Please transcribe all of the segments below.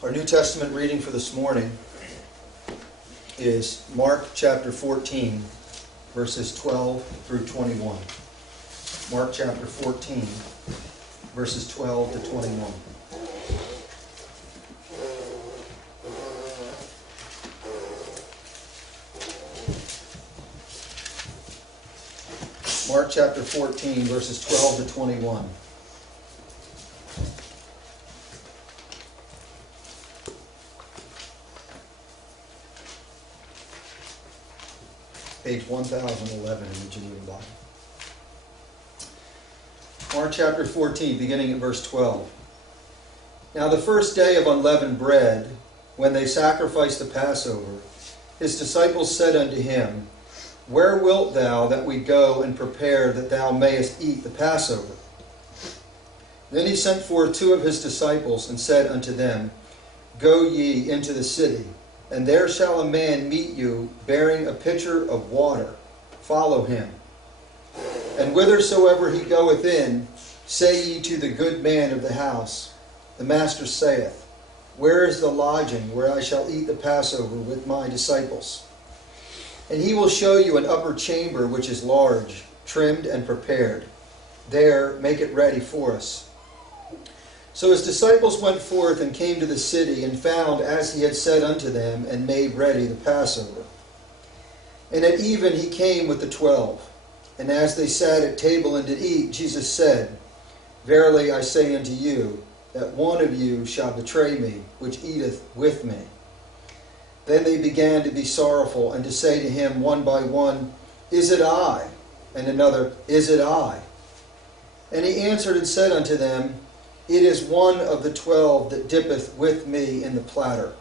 Our New Testament reading for this morning is Mark chapter 14, verses 12 through 21. Mark chapter 14, verses 12 to 21. Mark chapter 14, verses 12 to 21. Page 1011 in the Geneva Bible. Mark chapter 14, beginning at verse 12. Now the first day of unleavened bread, when they sacrificed the Passover, his disciples said unto him, Where wilt thou that we go and prepare that thou mayest eat the Passover? Then he sent forth two of his disciples and said unto them, Go ye into the city, and there shall a man meet you bearing a pitcher of water. Follow him. And whithersoever he goeth in, say ye to the good man of the house, The master saith, Where is the lodging where I shall eat the Passover with my disciples? And he will show you an upper chamber which is large, trimmed and prepared. There make it ready for us. So his disciples went forth and came to the city, and found as he had said unto them, and made ready the Passover. And at even he came with the 12. And as they sat at table and did eat, Jesus said, Verily I say unto you, that one of you shall betray me, which eateth with me. Then they began to be sorrowful, and to say to him one by one, Is it I? And another, Is it I? And he answered and said unto them, It is one of the 12 that dippeth with me in the platter.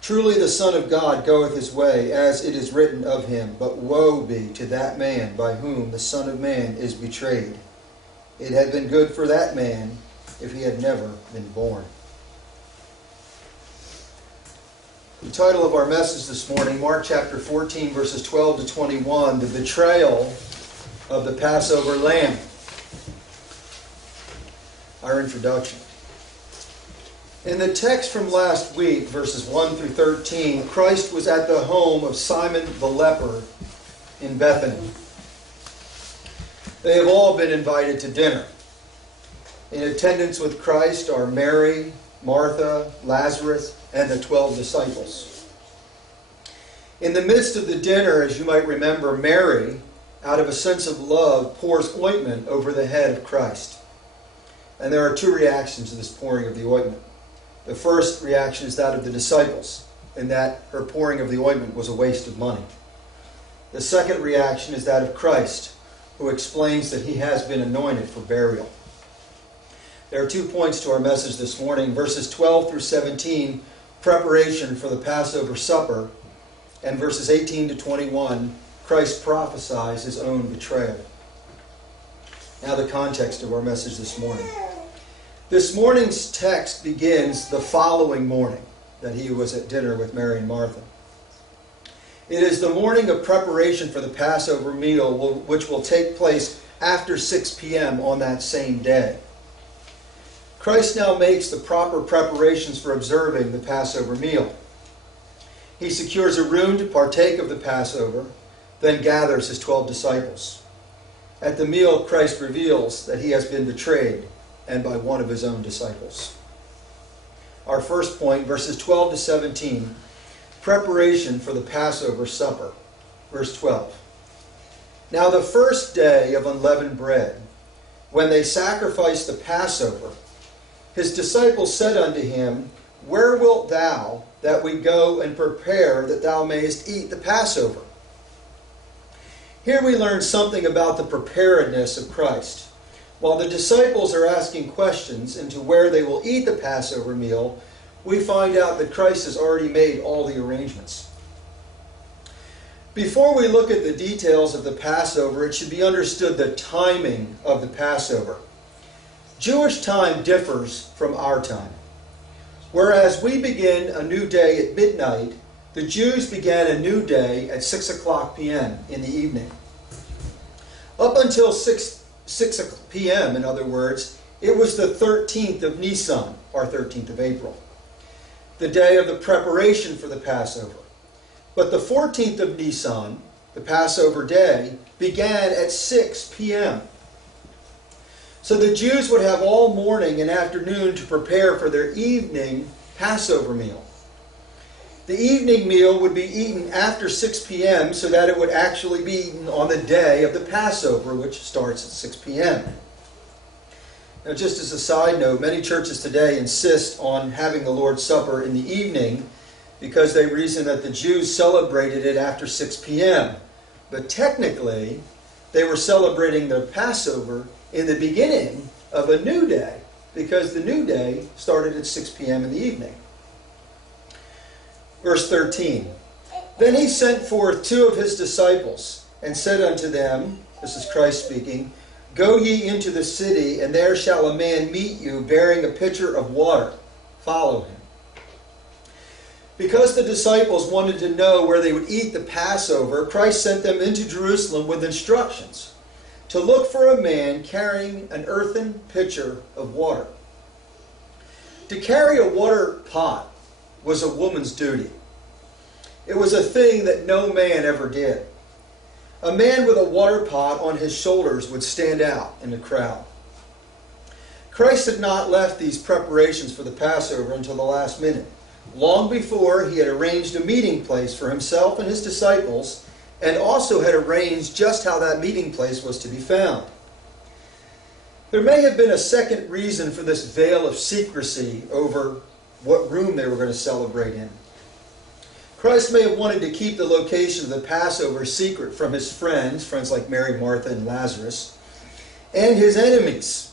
Truly the Son of God goeth his way, as it is written of him, but woe be to that man by whom the Son of Man is betrayed. It had been good for that man if he had never been born. The title of our message this morning, Mark chapter 14, verses 12 to 21, The Betrayal of the Passover Lamb. Our introduction. In the text from last week, verses 1 through 13, Christ was at the home of Simon the leper in Bethany. They have all been invited to dinner. In attendance with Christ are Mary, Martha, Lazarus, and the 12 disciples. In the midst of the dinner, as you might remember, Mary, out of a sense of love, pours ointment over the head of Christ. And there are two reactions to this pouring of the ointment. The first reaction is that of the disciples, in that her pouring of the ointment was a waste of money. The second reaction is that of Christ, who explains that he has been anointed for burial. There are 2 points to our message this morning. Verses 12 through 17, preparation for the Passover supper, and verses 18 to 21, Christ prophesies his own betrayal. Now the context of our message this morning. This morning's text begins the following morning that he was at dinner with Mary and Martha. It is the morning of preparation for the Passover meal, which will take place after 6 p.m. on that same day. Christ now makes the proper preparations for observing the Passover meal. He secures a room to partake of the Passover, then gathers his 12 disciples. At the meal, Christ reveals that he has been betrayed, and by one of his own disciples. Our first point, verses 12 to 17, preparation for the Passover supper. Verse 12. Now the first day of unleavened bread, when they sacrificed the Passover, his disciples said unto him, Where wilt thou that we go and prepare that thou mayest eat the Passover? Here we learn something about the preparedness of Christ. While the disciples are asking questions into where they will eat the Passover meal, we find out that Christ has already made all the arrangements. Before we look at the details of the Passover, it should be understood the timing of the Passover. Jewish time differs from our time. Whereas we begin a new day at midnight, the Jews began a new day at 6 o'clock p.m. in the evening. Up until 6 p.m., in other words, it was the 13th of Nisan, our 13th of April, the day of the preparation for the Passover. But the 14th of Nisan, the Passover day, began at 6 p.m. So the Jews would have all morning and afternoon to prepare for their evening Passover meal. The evening meal would be eaten after 6 p.m. so that it would actually be eaten on the day of the Passover, which starts at 6 p.m. Now, just as a side note, many churches today insist on having the Lord's Supper in the evening because they reason that the Jews celebrated it after 6 p.m. But technically, they were celebrating the Passover in the beginning of a new day, because the new day started at 6 p.m. in the evening. Verse 13. Then he sent forth 2 of his disciples, and said unto them, this is Christ speaking, Go ye into the city, and there shall a man meet you, bearing a pitcher of water. Follow him. Because the disciples wanted to know where they would eat the Passover, Christ sent them into Jerusalem with instructions to look for a man carrying an earthen pitcher of water. To carry a water pot was a woman's duty. It was a thing that no man ever did. A man with a water pot on his shoulders would stand out in the crowd. Christ had not left these preparations for the Passover until the last minute. Long before, he had arranged a meeting place for himself and his disciples, and also had arranged just how that meeting place was to be found. There may have been a second reason for this veil of secrecy over what room they were going to celebrate in. Christ may have wanted to keep the location of the Passover secret from his friends like Mary, Martha, and Lazarus, and his enemies,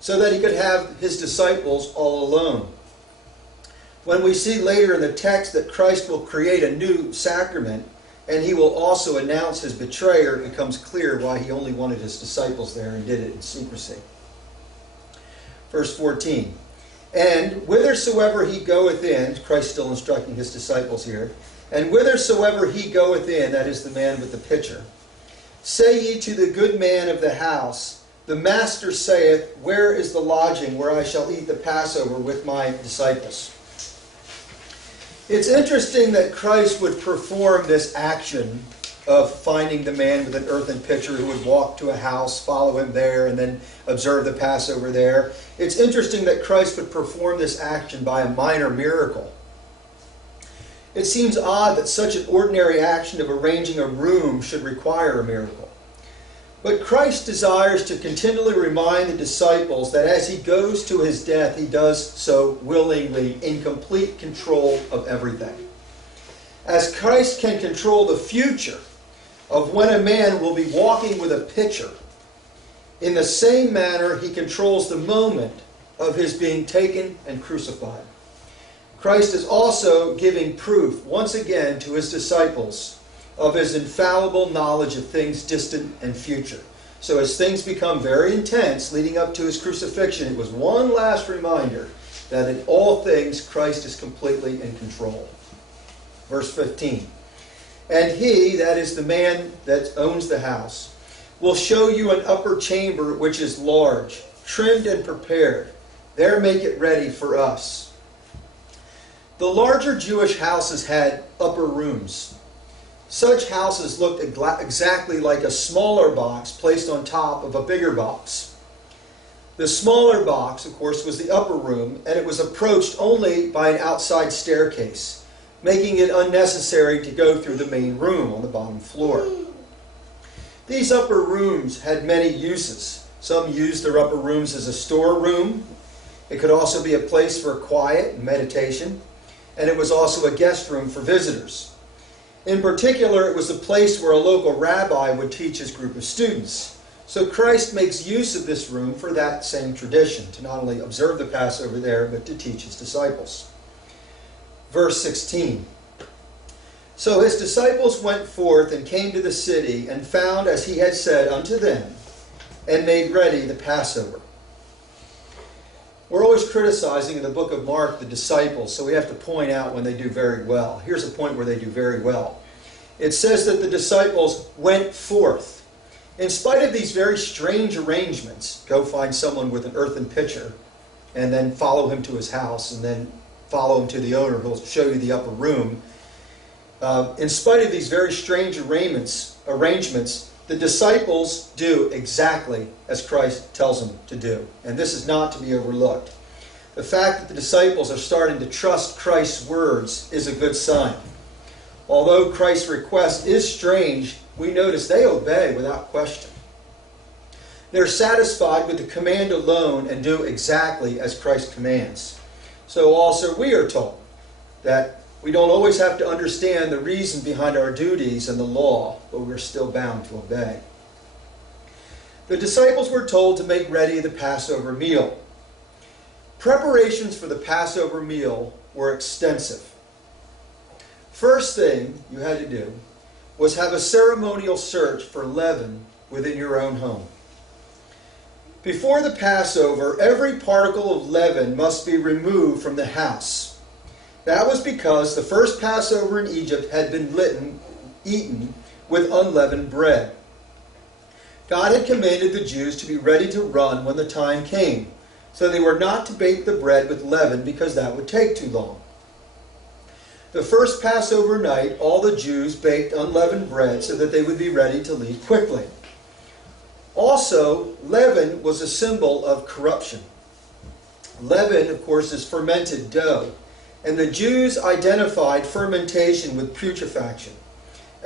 so that he could have his disciples all alone. When we see later in the text that Christ will create a new sacrament, and he will also announce his betrayer, it becomes clear why he only wanted his disciples there and did it in secrecy. Verse 14. And whithersoever he goeth in, Christ still instructing his disciples here, and whithersoever he goeth in, that is the man with the pitcher, say ye to the good man of the house, the master saith, Where is the lodging where I shall eat the Passover with my disciples? It's interesting that Christ would perform this action of finding the man with an earthen pitcher who would walk to a house, follow him there, and then observe the Passover there. It's interesting that Christ would perform this action by a minor miracle. It seems odd that such an ordinary action of arranging a room should require a miracle. But Christ desires to continually remind the disciples that as he goes to his death, he does so willingly, in complete control of everything. As Christ can control the future of when a man will be walking with a pitcher, in the same manner he controls the moment of his being taken and crucified. Christ is also giving proof, once again, to his disciples of his infallible knowledge of things distant and future. So as things become very intense leading up to his crucifixion, it was one last reminder that in all things Christ is completely in control. Verse 15. And he, that is the man that owns the house, will show you an upper chamber which is large, trimmed and prepared. There make it ready for us. The larger Jewish houses had upper rooms. Such houses looked exactly like a smaller box placed on top of a bigger box. The smaller box, of course, was the upper room, and it was approached only by an outside staircase, making it unnecessary to go through the main room on the bottom floor. These upper rooms had many uses. Some used their upper rooms as a storeroom. It could also be a place for quiet and meditation, and it was also a guest room for visitors. In particular, it was a place where a local rabbi would teach his group of students. So Christ makes use of this room for that same tradition, to not only observe the Passover there, but to teach his disciples. Verse 16. So his disciples went forth and came to the city, and found as he had said unto them, and made ready the Passover. We're always criticizing in the book of Mark the disciples, so we have to point out when they do very well. Here's a point where they do very well. It says that the disciples went forth. In spite of these very strange arrangements, go find someone with an earthen pitcher, and then follow him to his house, and then follow him to the owner who'll show you the upper room. In spite of these very strange arrangements, the disciples do exactly as Christ tells them to do. And this is not to be overlooked. The fact that the disciples are starting to trust Christ's words is a good sign. Although Christ's request is strange, we notice they obey without question. They're satisfied with the command alone and do exactly as Christ commands. So also we are told that we don't always have to understand the reason behind our duties and the law, but we're still bound to obey. The disciples were told to make ready the Passover meal. Preparations for the Passover meal were extensive. First thing you had to do was have a ceremonial search for leaven within your own home. Before the Passover, every particle of leaven must be removed from the house. That was because the first Passover in Egypt had been eaten with unleavened bread. God had commanded the Jews to be ready to run when the time came, so they were not to bake the bread with leaven because that would take too long. The first Passover night, all the Jews baked unleavened bread so that they would be ready to leave quickly. Also, leaven was a symbol of corruption. Leaven, of course, is fermented dough. And the Jews identified fermentation with putrefaction.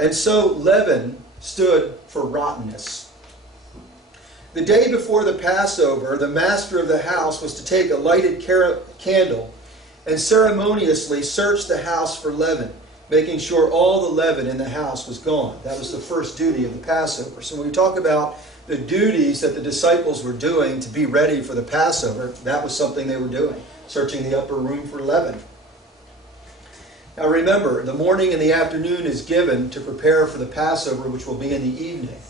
And so leaven stood for rottenness. The day before the Passover, the master of the house was to take a lighted candle and ceremoniously search the house for leaven, making sure all the leaven in the house was gone. That was the first duty of the Passover. So when we talk about the duties that the disciples were doing to be ready for the Passover, that was something they were doing, searching the upper room for leaven. Now remember, the morning and the afternoon is given to prepare for the Passover, which will be in the evening.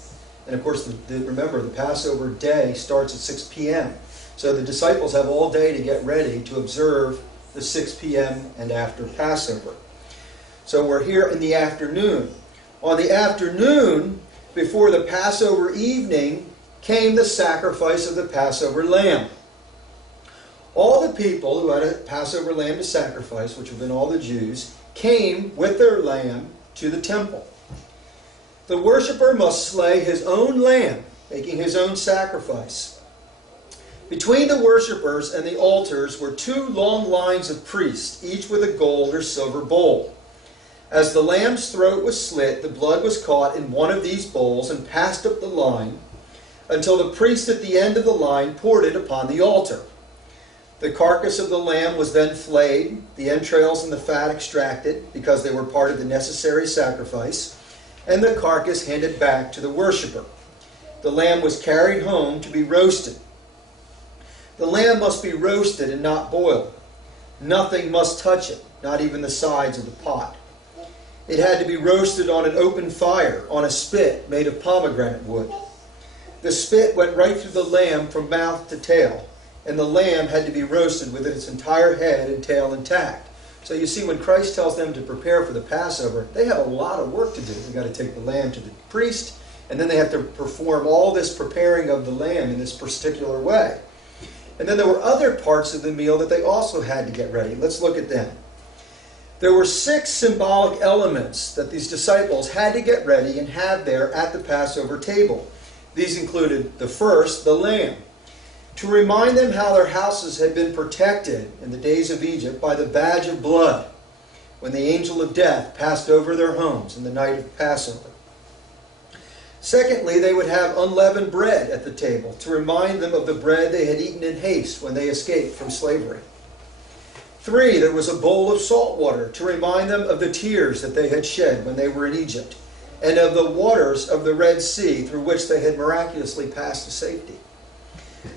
And of course, remember, the Passover day starts at 6 p.m. So the disciples have all day to get ready to observe the 6 p.m. and after Passover. So we're here in the afternoon. On the afternoon, before the Passover evening, came the sacrifice of the Passover lamb. All the people who had a Passover lamb to sacrifice, which would have been all the Jews, came with their lamb to the temple. The worshiper must slay his own lamb, making his own sacrifice. Between the worshippers and the altars were two long lines of priests, each with a gold or silver bowl. As the lamb's throat was slit, the blood was caught in one of these bowls and passed up the line until the priest at the end of the line poured it upon the altar. The carcass of the lamb was then flayed, the entrails and the fat extracted, because they were part of the necessary sacrifice, and the carcass handed back to the worshiper. The lamb was carried home to be roasted. The lamb must be roasted and not boiled. Nothing must touch it, not even the sides of the pot. It had to be roasted on an open fire, on a spit made of pomegranate wood. The spit went right through the lamb from mouth to tail, and the lamb had to be roasted with its entire head and tail intact. So you see, when Christ tells them to prepare for the Passover, they have a lot of work to do. They've got to take the lamb to the priest, and then they have to perform all this preparing of the lamb in this particular way. And then there were other parts of the meal that they also had to get ready. Let's look at them. There were 6 symbolic elements that these disciples had to get ready and have there at the Passover table. These included the first, the lamb, to remind them how their houses had been protected in the days of Egypt by the badge of blood when the angel of death passed over their homes in the night of Passover. Secondly, they would have unleavened bread at the table to remind them of the bread they had eaten in haste when they escaped from slavery. 3, there was a bowl of salt water to remind them of the tears that they had shed when they were in Egypt and of the waters of the Red Sea through which they had miraculously passed to safety.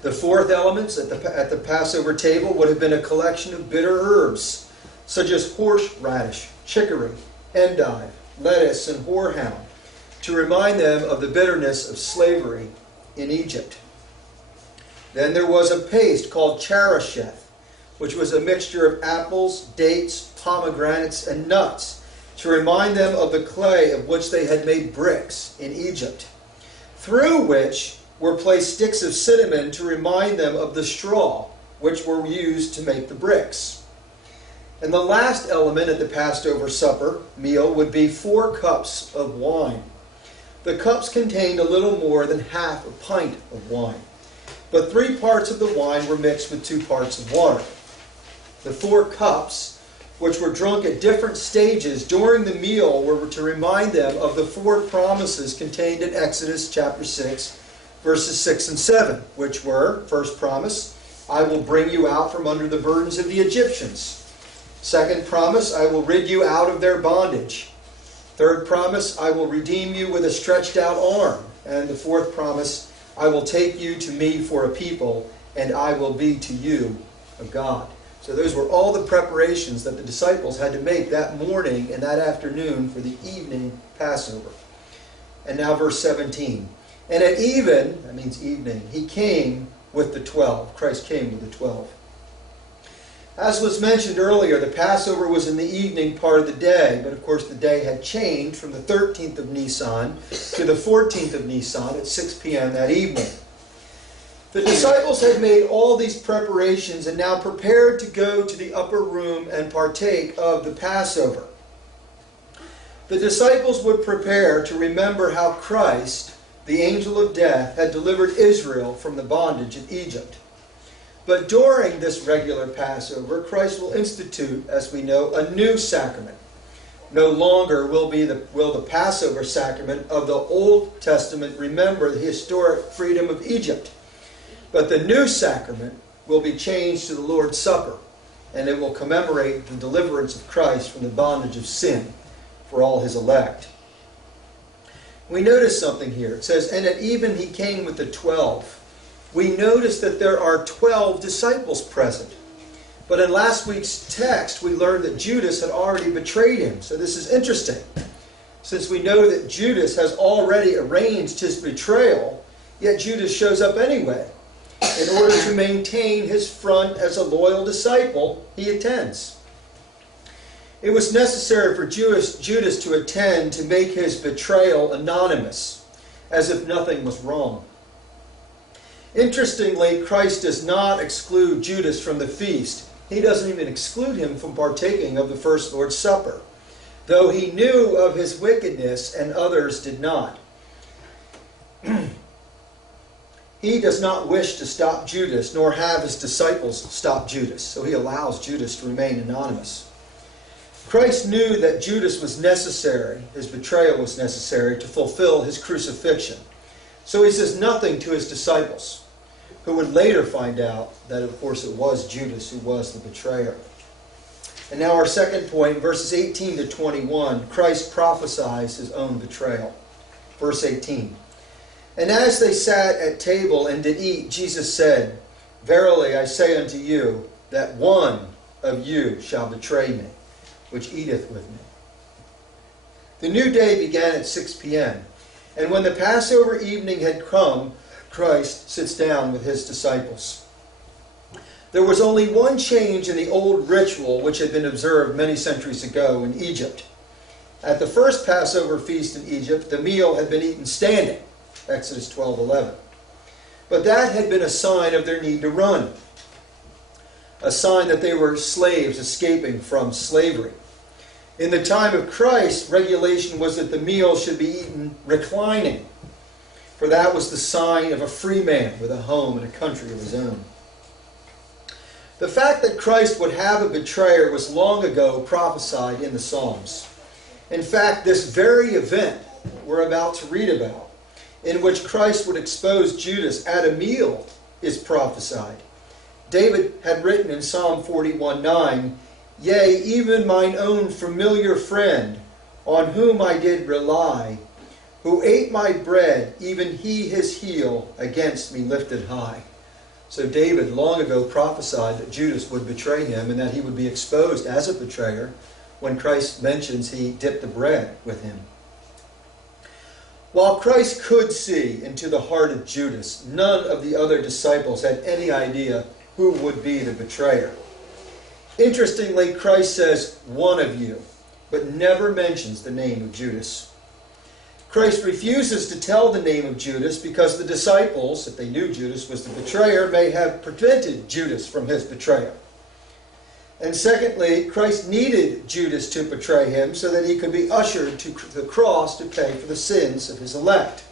The 4th element at the Passover table would have been a collection of bitter herbs such as horseradish, chicory, endive, lettuce, and horehound to remind them of the bitterness of slavery in Egypt. Then there was a paste called charasheth, which was a mixture of apples, dates, pomegranates, and nuts, to remind them of the clay of which they had made bricks in Egypt, through which were placed sticks of cinnamon to remind them of the straw which were used to make the bricks. And the last element at the Passover supper meal would be 4 cups of wine. The cups contained a little more than half a pint of wine, but 3 parts of the wine were mixed with 2 parts of water. The 4 cups, which were drunk at different stages during the meal, were to remind them of the 4 promises contained in Exodus chapter 6, verses 6 and 7, which were, first promise, I will bring you out from under the burdens of the Egyptians. Second promise, I will rid you out of their bondage. Third promise, I will redeem you with a stretched out arm. And the fourth promise, I will take you to me for a people, and I will be to you a God. So those were all the preparations that the disciples had to make that morning and that afternoon for the evening Passover. And now verse 17. And at even, that means evening, he came with the 12. Christ came with the 12. As was mentioned earlier, the Passover was in the evening part of the day, but of course the day had changed from the 13th of Nisan to the 14th of Nisan at 6 p.m. that evening. The disciples had made all these preparations and now prepared to go to the upper room and partake of the Passover. The disciples would prepare to remember how Christ, the angel of death, had delivered Israel from the bondage of Egypt. But during this regular Passover, Christ will institute, as we know, a new sacrament. No longer will the Passover sacrament of the Old Testament remember the historic freedom of Egypt. But the new sacrament will be changed to the Lord's Supper, and it will commemorate the deliverance of Christ from the bondage of sin for all his elect. We notice something here. It says, and at even he came with the 12. We notice that there are 12 disciples present. But in last week's text, we learned that Judas had already betrayed him. So this is interesting. Since we know that Judas has already arranged his betrayal, yet Judas shows up anyway. In order to maintain his front as a loyal disciple, he attends. It was necessary for Judas to attend to make his betrayal anonymous, as if nothing was wrong. Interestingly, Christ does not exclude Judas from the feast. He doesn't even exclude him from partaking of the first Lord's Supper, though he knew of his wickedness and others did not. He does not wish to stop Judas, nor have his disciples stop Judas, so he allows Judas to remain anonymous. Christ knew that Judas was necessary, his betrayal was necessary, to fulfill his crucifixion. So he says nothing to his disciples, who would later find out that, of course, it was Judas who was the betrayer. And now our second point, verses 18 to 21, Christ prophesies his own betrayal. Verse 18. And as they sat at table and did eat, Jesus said, Verily I say unto you, that one of you shall betray me, which eateth with me. The new day began at 6 p.m., and when the Passover evening had come, Christ sits down with his disciples. There was only one change in the old ritual which had been observed many centuries ago in Egypt. At the first Passover feast in Egypt, the meal had been eaten standing, Exodus 12:11. But that had been a sign of their need to run, a sign that they were slaves escaping from slavery. In the time of Christ, regulation was that the meal should be eaten reclining, for that was the sign of a free man with a home and a country of his own. The fact that Christ would have a betrayer was long ago prophesied in the Psalms. In fact, this very event we're about to read about, in which Christ would expose Judas at a meal, is prophesied. David had written in Psalm 41:9, Yea, even mine own familiar friend, on whom I did rely, who ate my bread, even he his heel against me lifted high. So David long ago prophesied that Judas would betray him and that he would be exposed as a betrayer when Christ mentions he dipped the bread with him. While Christ could see into the heart of Judas, none of the other disciples had any idea who would be the betrayer. Interestingly, Christ says, one of you, but never mentions the name of Judas. Christ refuses to tell the name of Judas because the disciples, if they knew Judas was the betrayer, may have prevented Judas from his betrayal. And secondly, Christ needed Judas to betray him so that he could be ushered to the cross to pay for the sins of his elect.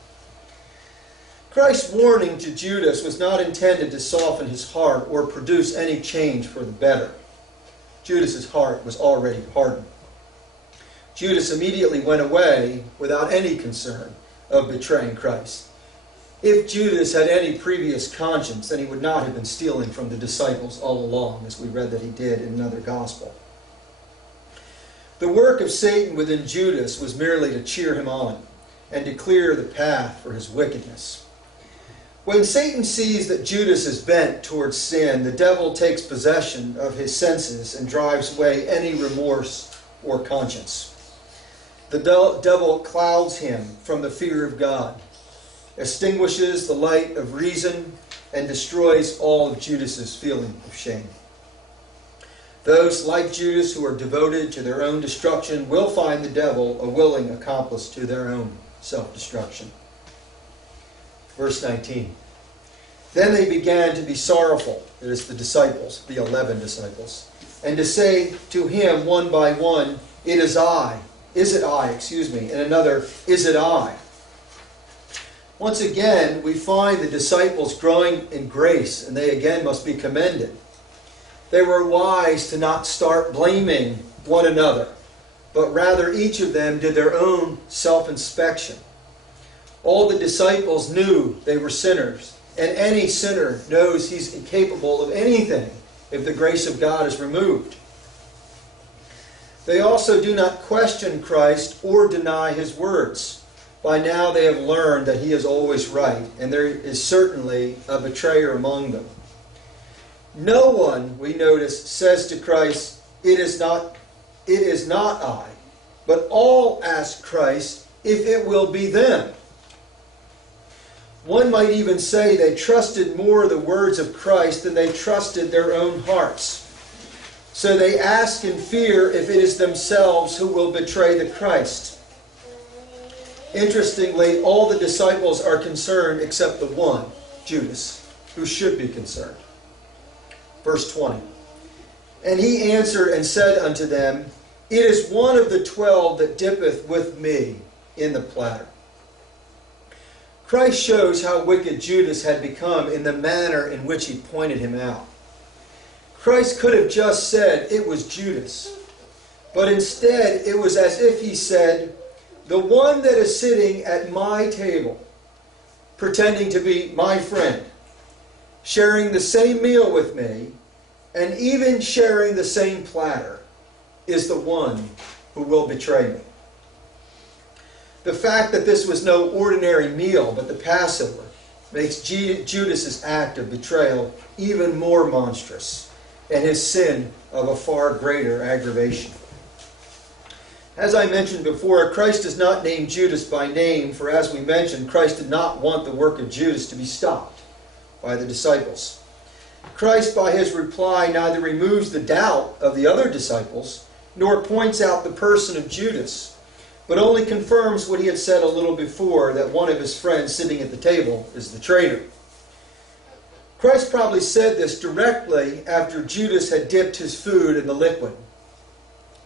Christ's warning to Judas was not intended to soften his heart or produce any change for the better. Judas's heart was already hardened. Judas immediately went away without any concern of betraying Christ. If Judas had any previous conscience, then he would not have been stealing from the disciples all along, as we read that he did in another gospel. The work of Satan within Judas was merely to cheer him on and to clear the path for his wickedness. When Satan sees that Judas is bent towards sin, the devil takes possession of his senses and drives away any remorse or conscience. The devil clouds him from the fear of God, extinguishes the light of reason, and destroys all of Judas's feeling of shame. Those, like Judas, who are devoted to their own destruction will find the devil a willing accomplice to their own self-destruction. Verse 19. Then they began to be sorrowful, that is the disciples, the 11 disciples, and to say to him one by one, is it I, and another, is it I? Once again, we find the disciples growing in grace, and they again must be commended. They were wise to not start blaming one another, but rather each of them did their own self-inspection. All the disciples knew they were sinners, and any sinner knows he's incapable of anything if the grace of God is removed. They also do not question Christ or deny his words. By now they have learned that he is always right, and there is certainly a betrayer among them. No one, we notice, says to Christ, it is not I, but all ask Christ if it will be them. One might even say they trusted more the words of Christ than they trusted their own hearts. So they ask in fear if it is themselves who will betray the Christ. Interestingly, all the disciples are concerned except the one, Judas, who should be concerned. Verse 20. And he answered and said unto them, it is one of the 12 that dippeth with me in the platter. Christ shows how wicked Judas had become in the manner in which he pointed him out. Christ could have just said it was Judas, but instead it was as if he said, the one that is sitting at my table, pretending to be my friend, sharing the same meal with me, and even sharing the same platter, is the one who will betray me. The fact that this was no ordinary meal, but the Passover, makes Judas's act of betrayal even more monstrous, and his sin of a far greater aggravation. As I mentioned before, Christ does not name Judas by name, for as we mentioned, Christ did not want the work of Judas to be stopped by the disciples. Christ, by his reply, neither removes the doubt of the other disciples, nor points out the person of Judas, but only confirms what he had said a little before, that one of his friends sitting at the table is the traitor. Christ probably said this directly after Judas had dipped his food in the liquid.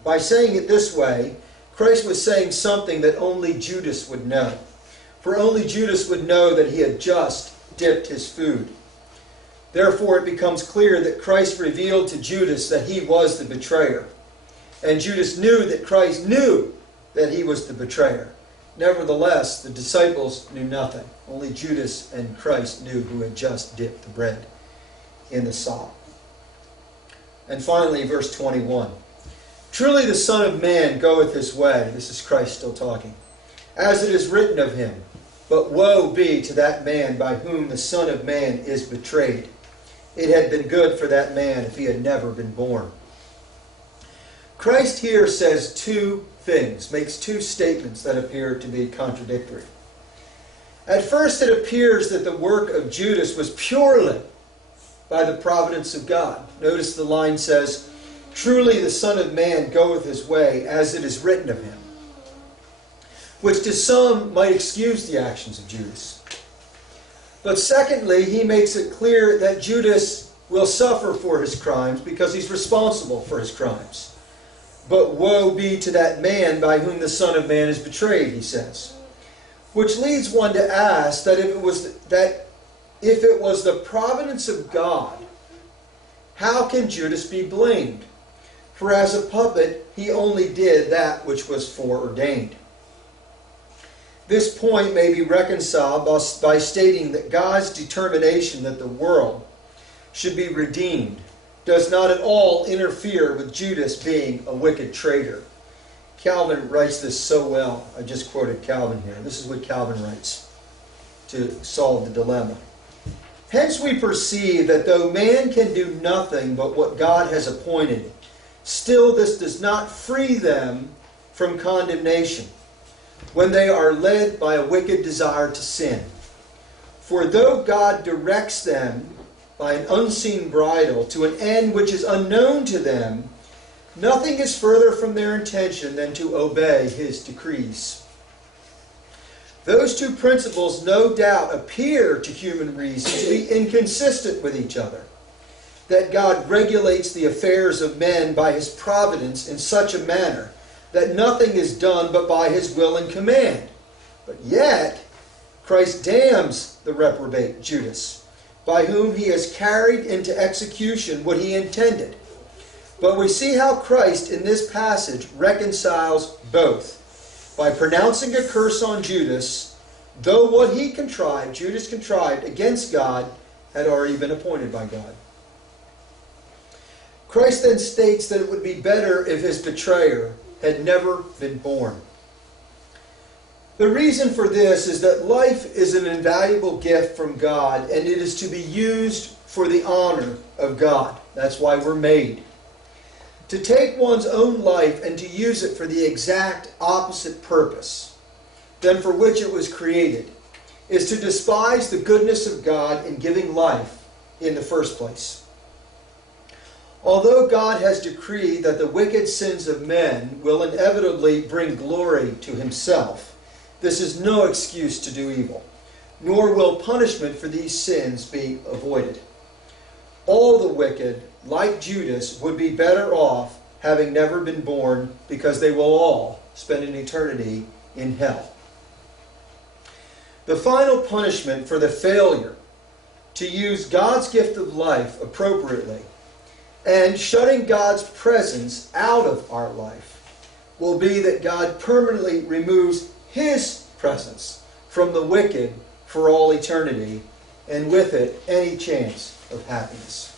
By saying it this way, Christ was saying something that only Judas would know. For only Judas would know that he had just dipped his food. Therefore, it becomes clear that Christ revealed to Judas that he was the betrayer. And Judas knew that Christ knew that he was the betrayer. Nevertheless, the disciples knew nothing. Only Judas and Christ knew who had just dipped the bread in the salt. And finally, verse 21. Truly the Son of Man goeth his way. This is Christ still talking. As it is written of him. But woe be to that man by whom the Son of Man is betrayed. It had been good for that man if he had never been born. Christ here says two things, makes two statements that appear to be contradictory. At first it appears that the work of Judas was purely by the providence of God. Notice the line says, truly the Son of Man goeth his way as it is written of him. which to some might excuse the actions of Judas. But secondly, he makes it clear that Judas will suffer for his crimes because he's responsible for his crimes. But woe be to that man by whom the Son of Man is betrayed, he says. Which leads one to ask that if it was the providence of God, how can Judas be blamed? For as a puppet, he only did that which was foreordained. This point may be reconciled by stating that God's determination that the world should be redeemed does not at all interfere with Judas being a wicked traitor. Calvin writes this so well. I just quoted Calvin here. This is what Calvin writes to solve the dilemma. Hence we perceive that though man can do nothing but what God has appointed, still this does not free them from condemnation when they are led by a wicked desire to sin. For though God directs them by an unseen bridle to an end which is unknown to them, nothing is further from their intention than to obey his decrees. Those two principles no doubt appear to human reason to be inconsistent with each other. That God regulates the affairs of men by his providence in such a manner that nothing is done but by his will and command. But yet, Christ damns the reprobate Judas, by whom he has carried into execution what he intended. But we see how Christ in this passage reconciles both, by pronouncing a curse on Judas, though what he contrived, Judas contrived against God, had already been appointed by God. Christ then states that it would be better if his betrayer had never been born. The reason for this is that life is an invaluable gift from God, and it is to be used for the honor of God. That's why we're made. To take one's own life and to use it for the exact opposite purpose than for which it was created is to despise the goodness of God in giving life in the first place. Although God has decreed that the wicked sins of men will inevitably bring glory to himself, this is no excuse to do evil, nor will punishment for these sins be avoided. All the wicked, like Judas, would be better off having never been born, because they will all spend an eternity in hell. The final punishment for the failure to use God's gift of life appropriately and shutting God's presence out of our life will be that God permanently removes his presence from the wicked for all eternity, and with it any chance of happiness.